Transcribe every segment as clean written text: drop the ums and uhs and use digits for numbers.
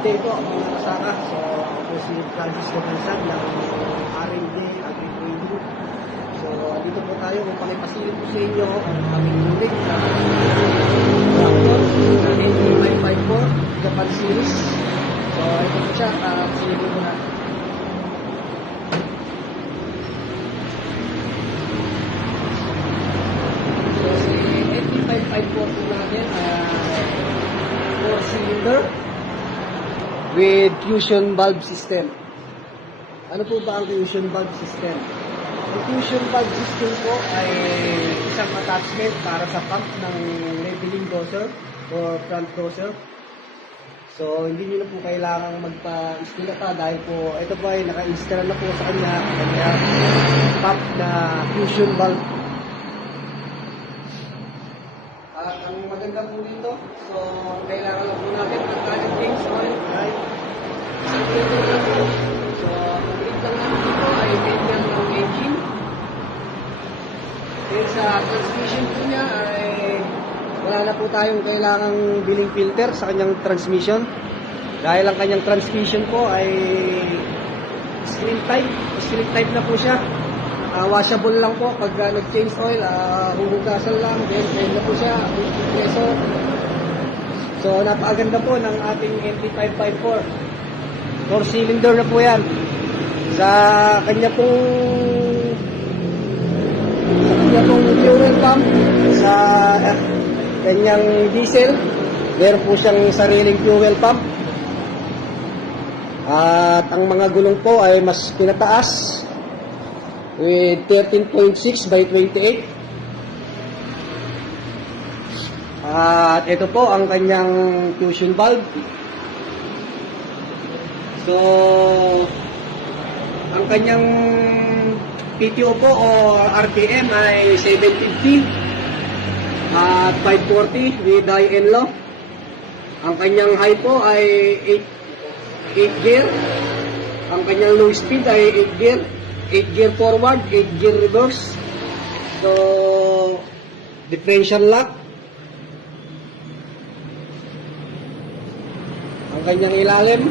Good day po mga kasaka. So, ako po si Francis Gabansag ng R&D Agri-Trading. So, dito po tayo upang ipasilip po sa inyo ang aming unit sa tractor na NT554 Japan Series. So, ito po siya. Silipin po natin. So, si NT554 po natin 4-cylinder with fusion valve system. Ano po ba ang fusion valve system? Ang fusion valve system po ay isang attachment para sa pump ng leveling dozer or front dozer. So, hindi nyo na po kailangang magpa-install pa dahil po ito po ay naka-install na po sa kanya pump na fusion valve. At ang maganda po dito, so kailangan lang po natin ang kanyang change oil ay isang liter lang po. So, mag-read lang natin dito ay medium ng engine. Then sa transmission po niya ay wala na po tayong kailangang billing filter sa kanyang transmission. Dahil ang kanyang transmission po ay screen type na po siya. Washable lang po pag nag-change oil, huhugasan lang, then na po siya, preso. So, napakaganda po ng ating NT554. 4-cylinder na po yan. Sa kanya pong fuel pump, sa kanyang diesel, meron po siyang sariling fuel pump. At ang mga gulong po ay mas pinataas with 13.6 by 28. At ito po ang kanyang fusion valve. So, ang kanyang PTO po o RPM ay 750 at 540 with high and low. Ang kanyang high po ay 8 gear. Ang kanyang low speed ay 8 gear. 8 gear forward, 8 gear reverse. So, differential lock. Ang kanyang ilalim.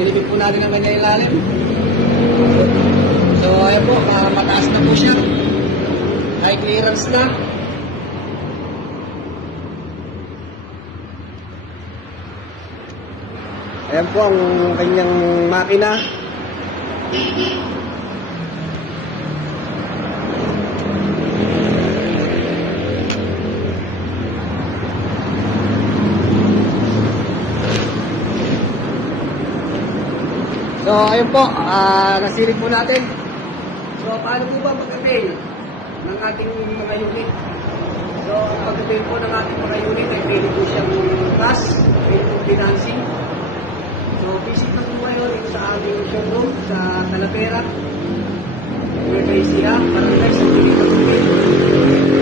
Silipin po natin ang kanyang ilalim. So, ayan po, mataas na po siya. High clearance na. Ayan po ang kanyang makina. So, ayun po, nasilip po natin. So, paano po ba mag-avail ng ating mga unit? So, ang pag-avail po ng ating mga unit ay pwede po siyang cash, pwede po financing. So, visit na po kayo dito sa aming showroom sa Talavera, Nueva Barangay sa Pilipinas.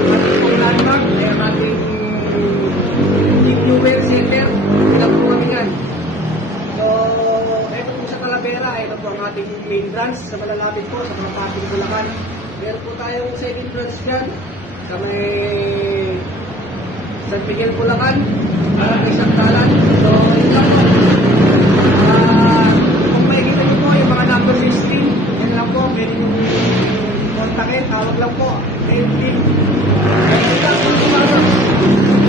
At po landmark, ay ang ating Team Fuel Center. Ilang po kami yan. So, ito po sa Talavera, ito po ang ating main branch sa malalapit po, sa mga pating Bulacan. Meron po tayong second branch dyan sa may San Miguel, Bulacan, para may Sakdalan. So, yun lang po. Kung makikita nyo po yung mga number 16, yan lang po, pwede nyo kontakin, tawag lang po, 19.